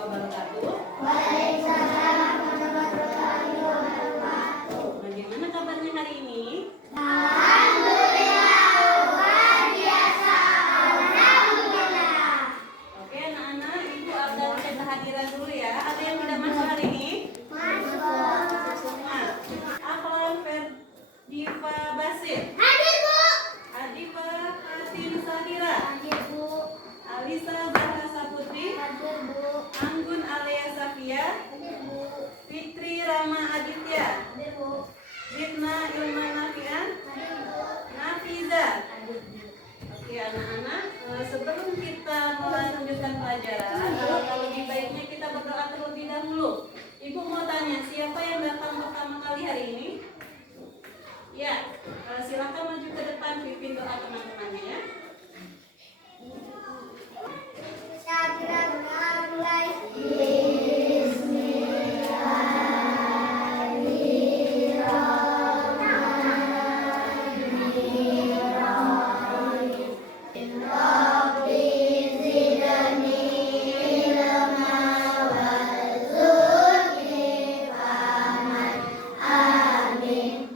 wabarakatuh. Waalaikumsalam warahmatullahi wabarakatuh. Bagaimana kabarnya hari ini? Alhamdulillah, luar biasa. Alhamdulillah. Oke anak-anak, ibu absen kehadiran dulu ya. Ada yang tidak masuk hari ini? Masuk. Semua. Afwan Ferdiva Basir, Hadir, Bu. Adifa Fatin Sahira, Hadir, Bu. Alisa Zahra Saputri, Hadir, Bu. Anggun Alia Safia, Hadir, Bu. Fitri Rama Aditya, Hadir, Bu. Ritna Ilma Nafian, Hadir, Bu. Nafiza. Hadir, Bu. Oke anak-anak, sebelum kita melanjutkan pelajaran, lebih baiknya kita berdoa terlebih dahulu. Ibu mau tanya, siapa yang datang pertama kali hari ini? Ya, silakan maju ke depan, pimpin doa teman-temannya ya. Segera mulai.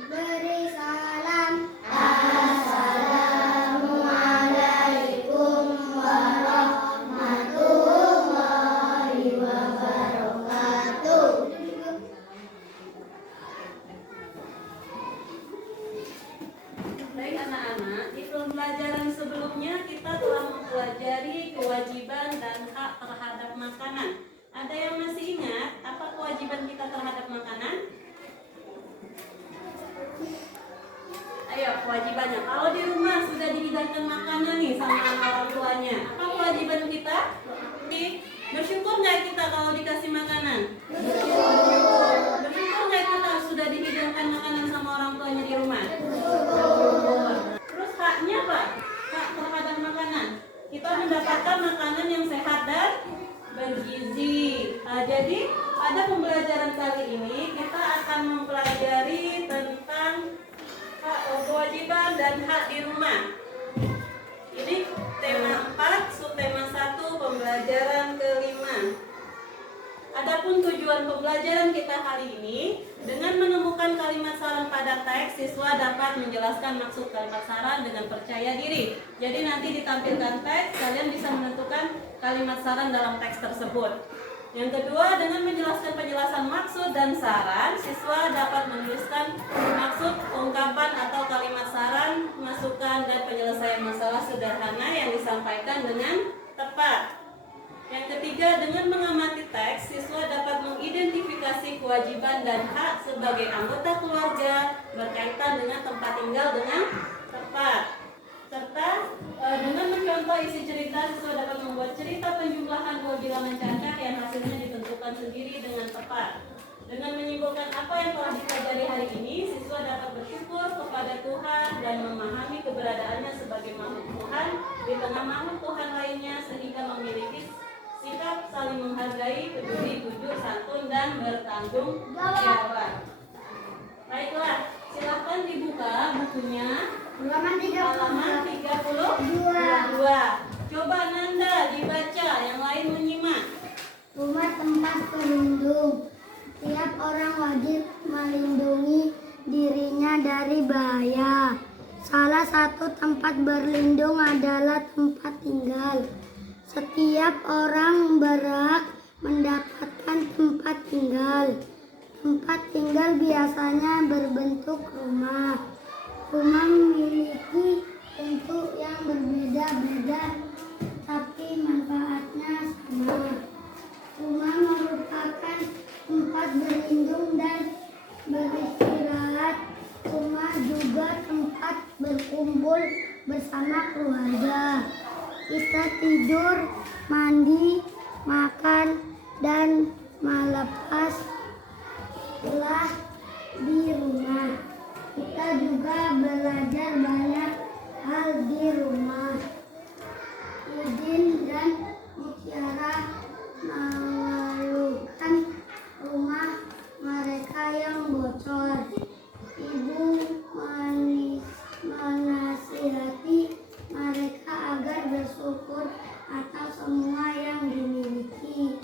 Beri salam. Assalamualaikum warahmatullahi wabarakatuh. Baik anak-anak, di pembelajaran sebelumnya kita telah mempelajari kewajiban dan hak terhadap makanan. Ada yang masih ingat apa kewajiban kita terhadap makanan? Ayo, kewajibannya. Kalau di rumah sudah dihidangkan makanan nih sama orang tuanya, apa kewajiban kita? Bersyukur nggak kita kalau dikasih makanan? Bersyukur nggak kita sudah dihidangkan makanan sama orang tuanya di rumah? Terus haknya apa? Hak terhadap makanan. Kita mendapatkan makanan yang sehat dan bergizi. Jadi pada pembelajaran kali ini kita akan mempelajari tentang hak, kewajiban dan hak di rumah. Ini tema 4, subtema 1, pembelajaran kelima. Adapun tujuan pembelajaran kita hari ini, dengan menemukan kalimat saran pada teks, siswa dapat menjelaskan maksud kalimat saran dengan percaya diri. Jadi nanti ditampilkan teks, kalian bisa menentukan kalimat saran dalam teks tersebut. Yang kedua, dengan menjelaskan penjelasan maksud dan saran, siswa dapat menuliskan maksud, ungkapan atau kalimat saran, masukan, dan penyelesaian masalah sederhana yang disampaikan dengan tepat. Yang ketiga, dengan mengamati teks, siswa dapat mengidentifikasi kewajiban dan hak sebagai anggota keluarga berkaitan dengan tempat tinggal dengan tepat. Serta dengan mencontoh isi cerita, siswa dapat membuat cerita penjumlahan dua bilangan cacah yang hasilnya ditentukan sendiri dengan tepat. Dengan menyimpulkan apa yang telah dipelajari hari ini, siswa dapat bersyukur kepada Tuhan dan memahami keberadaannya sebagai makhluk Tuhan di tengah makhluk Tuhan lainnya, sehingga memiliki sikap saling menghargai, peduli, jujur, santun, dan bertanggung jawab. Baiklah, silahkan dibuka bukunya. Halaman 32. Coba Nanda dibaca, yang lain menyimak. Rumah tempat berlindung. Setiap orang wajib melindungi dirinya dari bahaya. Salah satu tempat berlindung adalah tempat tinggal. Setiap orang berhak mendapatkan tempat tinggal. Tempat tinggal biasanya berbentuk rumah. Rumah memiliki bentuk yang berbeda-beda, tapi manfaatnya sama. Rumah merupakan tempat berlindung dan beristirahat. Rumah juga tempat berkumpul bersama keluarga. Kita tidur, mandi, makan, dan melepas lelah di rumah. Kita juga belajar banyak hal di rumah. Udin dan Mutiara mengeluhkan rumah mereka yang bocor. Ibu menasihati mereka agar bersyukur atas semua yang dimiliki.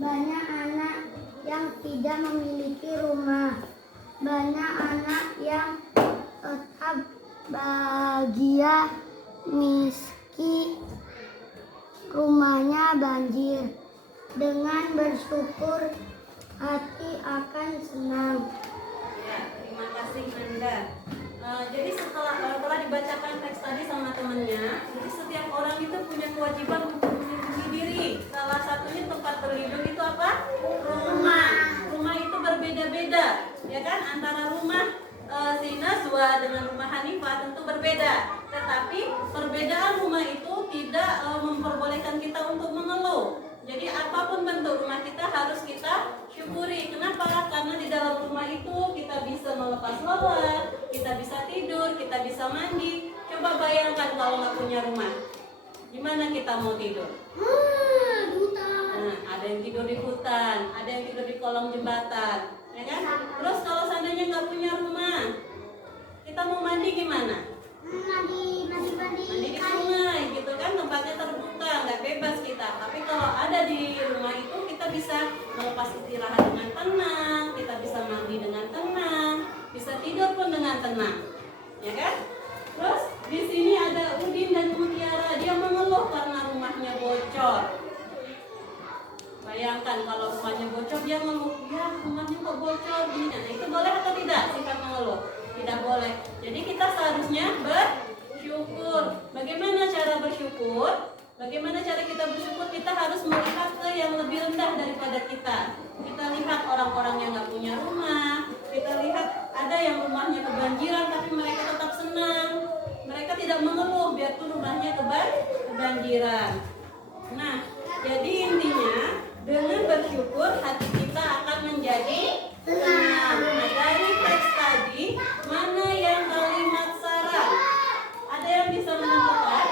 Banyak anak yang tidak memiliki rumah. Banyak anak yang tetap bahagia meski rumahnya banjir. Dengan bersyukur hati akan senang. Ya, terima kasih Nanda. Jadi setelah dibacakan teks tadi sama temannya, jadi setiap orang itu punya kewajiban untuk melindungi diri. Salah satunya tempat berlindung itu apa? Rumah. Rumah itu berbeda-beda, ya kan? Antara rumah si Nazwa dengan rumah Hanifah tentu berbeda. Tetapi perbedaan rumah itu tidak memperbolehkan kita untuk mengeluh. Jadi apapun bentuk rumah kita harus kita syukuri. Kenapa? Karena di dalam rumah itu kita bisa melepas lelah, kita bisa tidur, kita bisa mandi. Coba bayangkan kalau nggak punya rumah, gimana kita mau tidur? Nah, ada yang tidur di hutan, ada yang tidur di kolong jembatan, ya kan? Terus kalau seandainya nggak punya rumah, kita mau mandi gimana? Mandi di sungai gitu kan, tempatnya terbuka, nggak bebas kita. Tapi kalau ada di rumah itu kita bisa melepas istirahat dengan tenang, kita bisa mandi dengan tenang, bisa tidur pun dengan tenang, ya kan? Terus di sini ada Udin dan Mutiara, dia mengeluh karena rumahnya bocor. Bayangkan kalau rumahnya bocor, dia mengeluh, ya rumahnya kok bocor gini. Nah, itu boleh atau tidak sifat mengeluh? Tidak boleh. Jadi kita seharusnya bersyukur. Bagaimana cara bersyukur? Bagaimana cara kita bersyukur? Kita harus melihat ke yang lebih rendah daripada kita. Kita lihat orang-orang yang nggak punya rumah. Kita lihat ada yang rumahnya kebanjiran tapi mereka tetap senang. Mereka tidak mengeluh biarpun rumahnya kebanjiran. Nah, jadi intinya dengan bersyukur hati kita akan menjadi tenang. Nah, dari teks tadi mana yang kalimat saran? Ada yang bisa menentukan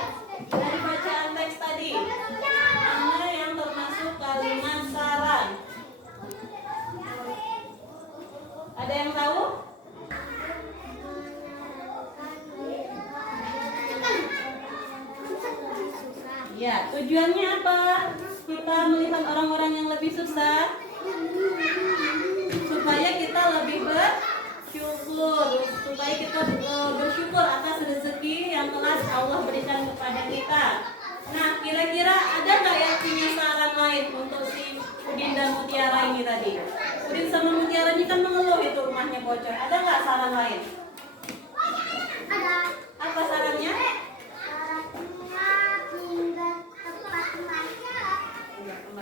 dari bacaan teks tadi? Mana yang termasuk kalimat saran? Ada yang tahu? Ya, tujuannya apa? Kita melihat orang-orang yang lebih susah supaya kita lebih bersyukur, supaya kita bersyukur atas rezeki yang telah Allah berikan kepada kita. Nah, kira-kira ada nggak yang punya saran lain untuk si Udin dan Mutiara ini tadi? Udin sama Mutiara ini kan mengeluh itu rumahnya bocor. Ada nggak saran lain? Ada. Apa sarannya?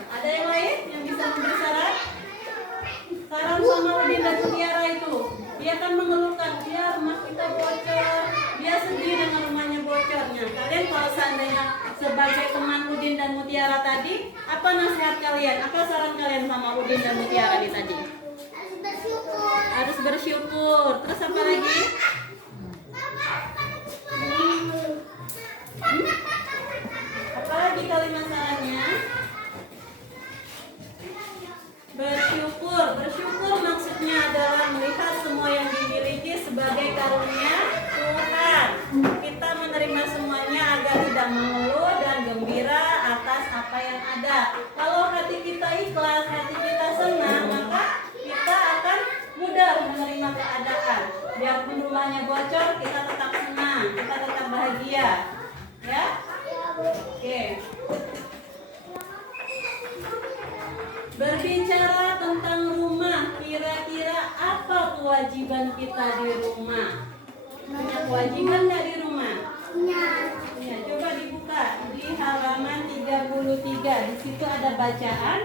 Ada yang lain yang bisa memberi saran? Saran sama Udin dan Mutiara itu, dia kan mengeluhkan, dia rumah kita bocor, dia sedih dengan rumahnya bocornya. Kalian kalau seandainya sebagai teman Udin dan Mutiara tadi, apa nasihat kalian? Apa saran kalian sama Udin dan Mutiara di tadi? Harus bersyukur. Terus apa lagi? Apa lagi kalimat sarannya? Bersyukur. Bersyukur maksudnya adalah melihat semua yang dimiliki sebagai karunia Tuhan. Kita menerima semuanya agar tidak mengeluh dan gembira atas apa yang ada. Kalau hati kita ikhlas, hati kita senang, maka kita akan mudah menerima keadaan. Biarpun rumahnya bocor, kita tetap senang, kita tetap bahagia. Ya? Oke. Berbicara tentang rumah, kira-kira apa kewajiban kita di rumah? Punya kewajiban nggak di rumah? Ya, coba dibuka di halaman 33. Di situ ada bacaan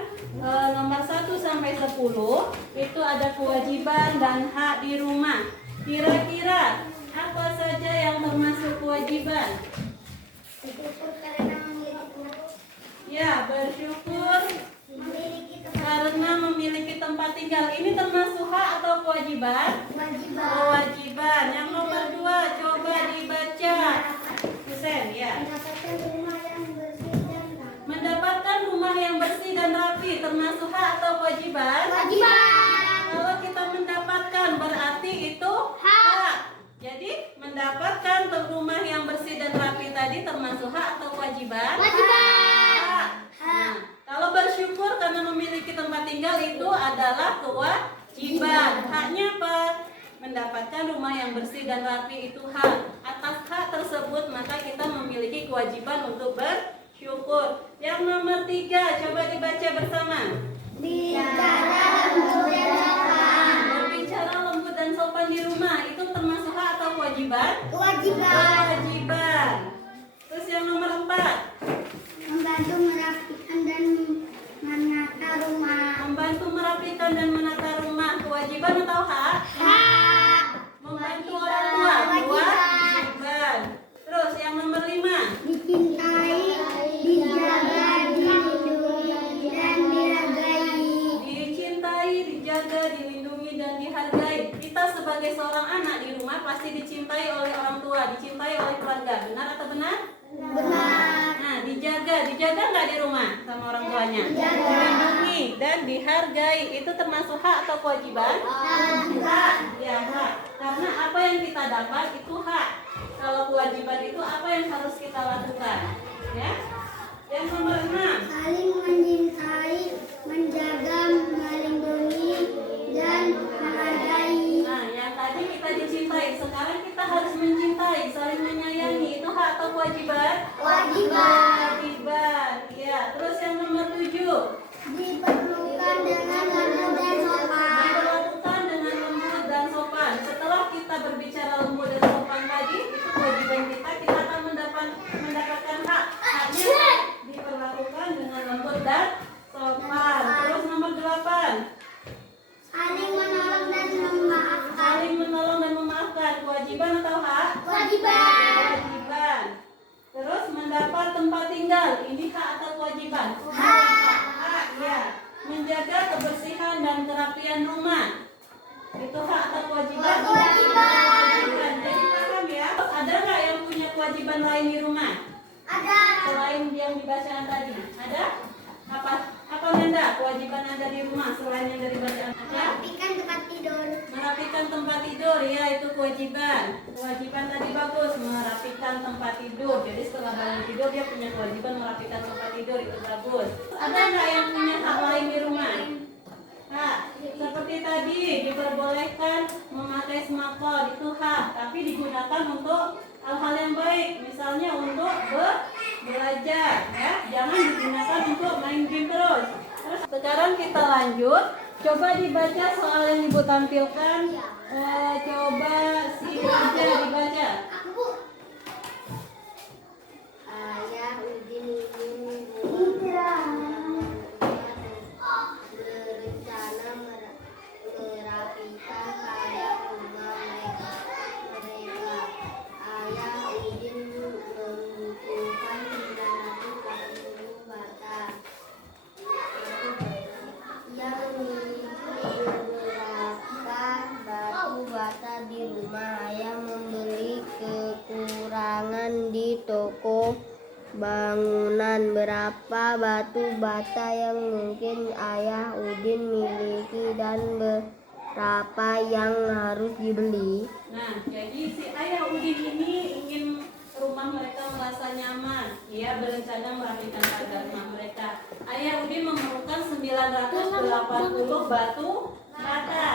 nomor 1 sampai 10. Itu ada kewajiban dan hak di rumah. Kira-kira apa saja yang termasuk kewajiban? Ya, bersyukur karena memiliki tempat tinggal. Ini termasuk hak atau kewajiban? Kewajiban. Yang nomor 2 coba dibaca. Husen, ya. Mendapatkan rumah yang bersih dan rapi termasuk hak atau kewajiban? Kalau kita mendapatkan berarti itu hak. Jadi mendapatkan rumah yang bersih dan rapi tadi termasuk hak atau kewajiban? Hak. Nah, kalau bersyukur karena memiliki tinggal itu adalah kewajiban. Haknya apa? Mendapatkan rumah yang bersih dan rapi itu hak. Atas hak tersebut maka kita memiliki kewajiban untuk bersyukur. Yang nomor 3, coba dibaca bersama. Bicara lembut dan sopan. Berbicara lembut dan sopan di rumah itu termasuk hak atau kewajiban? Kewajiban. Kewajiban. Terus yang nomor 4, Membantu merapikan dan menata rumah. membantu merapikan dan menata rumah, kewajiban atau hak? Hak. Membantu orang tua, kewajiban. Terus yang nomor 5, Dicintai, dijaga, dilindungi, dan dihargai. dicintai, dijaga, dilindungi dan dihargai. Kita sebagai seorang anak di rumah pasti dicintai oleh orang tua, dicintai oleh keluarga. Benar atau benar? Benar. Nah, dijaga nggak di rumah sama orang tuanya? Dijaga. Dilindungi dan dihargai. Itu termasuk hak atau kewajiban? Hak. Ya, hak. Karena apa yang kita dapat itu hak. Kalau kewajiban itu apa yang harus kita lakukan? Ya. Yang nomor 6, Saling mencintai, menjaga, melindungi, dan menghargai. nah, yang tadi kita dicintai, sekarang kita harus mencintai, saling menyayangi. Itu hak atau kewajiban? Kewajiban. Kewajiban. Ya. Terus yang nomor 7, Diperlukan dengan lembut dan sopan. diperlakukan dengan lembut dan sopan. Setelah kita berbicara lembut dan sopan tadi, itu kewajiban kita akan mendapatkan hak. Haknya diperlakukan dengan lembut dan sopan. Terus nomor 8, Saling menolong dan memaafkan. saling menolong dan memaafkan. Kewajiban atau hak? Kewajiban. Kewajiban. Terus mendapat tempat tinggal. Ini hak atau kewajiban? Hak. Hak, ya. Menjaga kebersihan dan kerapian rumah. Itu hak atau kewajiban? Kewajiban. Kewajiban. Jadi paham ya? Ada nggak yang punya kewajiban lain di rumah? Ada. Selain yang dibacaan tadi? Ada? Apa Nanda? Kewajiban Anda di rumah selain yang dari bacaan? Ada? Merapikan tempat tidur. Merapikan tempat tidur, ya itu kewajiban. Kewajiban tadi bagus, merapikan tempat tidur. Jadi setelah bangun tidur dia punya kewajiban merapikan tempat tidur, itu bagus. Ada nggak yang punya hak lain di rumah? Hak, seperti tadi diperbolehkan memakai smartphone, itu hak, tapi digunakan untuk hal-hal yang baik, misalnya untuk belajar, ya. Jangan digunakan untuk main game terus. Terus sekarang kita lanjut. Coba dibaca soal yang ibu tampilkan. Coba si Raja dibaca. Ayah Udin ingin berencana merapikan kayak rumah mereka. Ayah Udin membutuhkan 940 bata. Ia memiliki beberapa batu bata di rumah. Ayah membeli kekurangan di toko bangunan. Berapa batu bata yang mungkin Ayah Udin miliki dan berapa yang harus dibeli? Nah, jadi si Ayah Udin ini ingin rumah mereka merasa nyaman. Ia berencana merapikan pagar rumah mereka. Ayah Udin memerlukan 980 batu bata.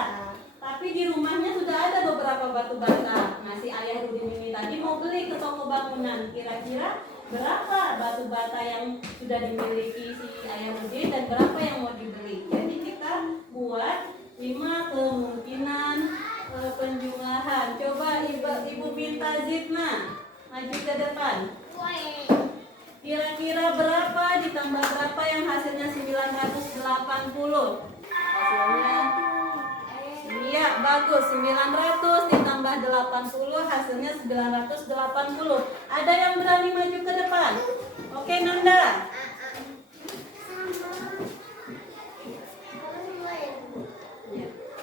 Tapi di rumahnya sudah ada beberapa batu bata. Nah, si Ayah Udin ini tadi mau beli ke toko bangunan. Kira-kira berapa batu bata yang sudah dimiliki si Ayah Udin dan berapa yang mau dibeli? Jadi kita buat 5 kemungkinan penjumlahan. Coba Ibu Binta Zidna maju ke depan. Kira-kira berapa ditambah berapa yang hasilnya 980? Hasilnya, iya bagus, 900 ditambah 80 hasilnya 980. Ada yang berani maju ke depan? Oke Nanda.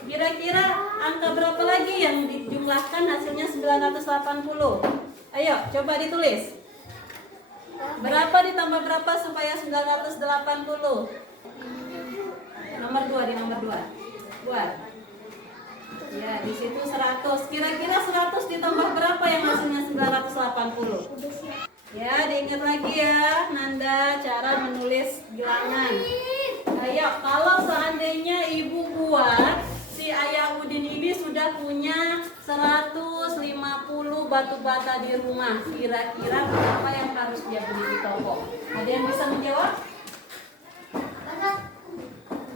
Kira-kira angka berapa lagi yang dijumlahkan hasilnya 980? Ayo coba ditulis. Berapa ditambah berapa supaya 980? Nomor 2, di nomor 2. Buat. Ya, di situ 100. Kira-kira 100 ditambah berapa yang hasilnya 980? Ya, diingat lagi ya, Nanda, cara menulis bilangan. Ayo, kalau seandainya batu bata di rumah, kira-kira berapa yang harus dia beli di toko? Ada yang bisa menjawab?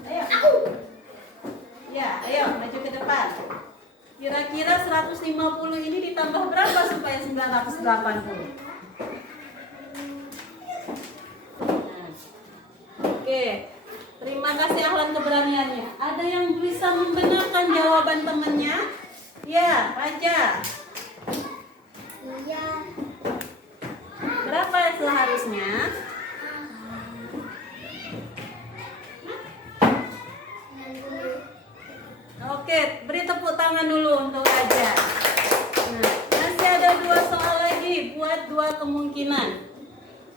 Ayo. Ya, ayo maju ke depan. Kira-kira 150 ini ditambah berapa supaya 980? Oke, terima kasih Ahlan keberaniannya. Ada yang bisa membenarkan jawaban temannya? Ya, Raja. Iya. Berapa seharusnya? Oke, beri tepuk tangan dulu untuk Raja. Nah, masih ada 2 soal lagi buat 2 kemungkinan.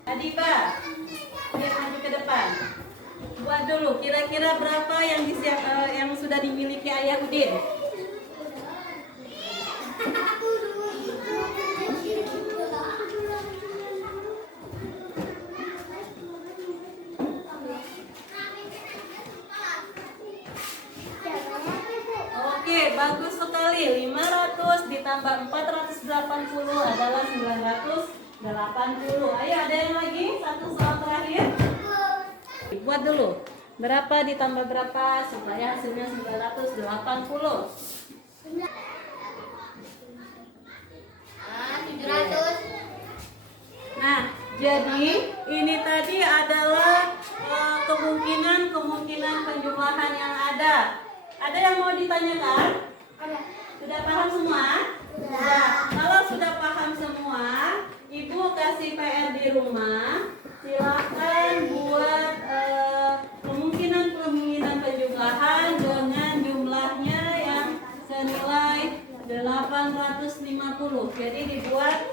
Adiba, lihat maju ke depan. Buat dulu, kira-kira berapa yang yang sudah dimiliki Ayah Udin? Oke, bagus sekali. 500 ditambah 480 adalah 980. Ayo, ada yang lagi? Satu soal terakhir. Buat dulu. Berapa ditambah berapa supaya hasilnya 980? 700. Nah, jadi ini tadi adalah kemungkinan penjumlahan yang ada. Ada yang mau ditanyakan? Sudah paham semua? Sudah. Kalau sudah paham semua, Ibu kasih PR di rumah. Silakan buat kemungkinan penjumlahan dengan jumlahnya yang senilai 850. Jadi dibuat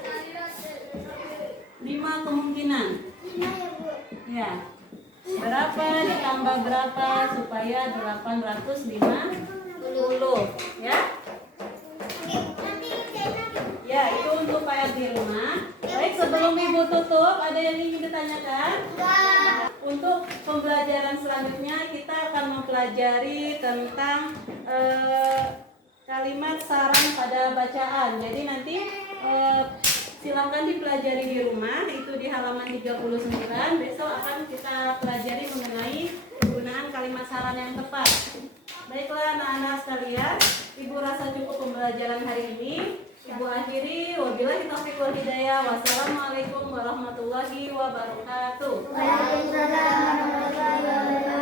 5 kemungkinan. Ya. Berapa ditambah berapa supaya 850, ya? Ya, itu untuk PR di rumah. Baik, sebelum Ibu tutup, ada yang ingin ditanyakan? Untuk pembelajaran selanjutnya kita akan mempelajari tentang kalimat saran pada bacaan. Jadi nanti silakan dipelajari di rumah, itu di halaman 39. Besok akan kita pelajari mengenai penggunaan kalimat saran yang tepat. Baiklah anak-anak sekalian, Ibu rasa cukup pembelajaran hari ini. Ibu akhiri, wabillahi taufiq wal hidayah. Wassalamualaikum warahmatullahi wabarakatuh. Waalaikumsalam warahmatullahi wabarakatuh.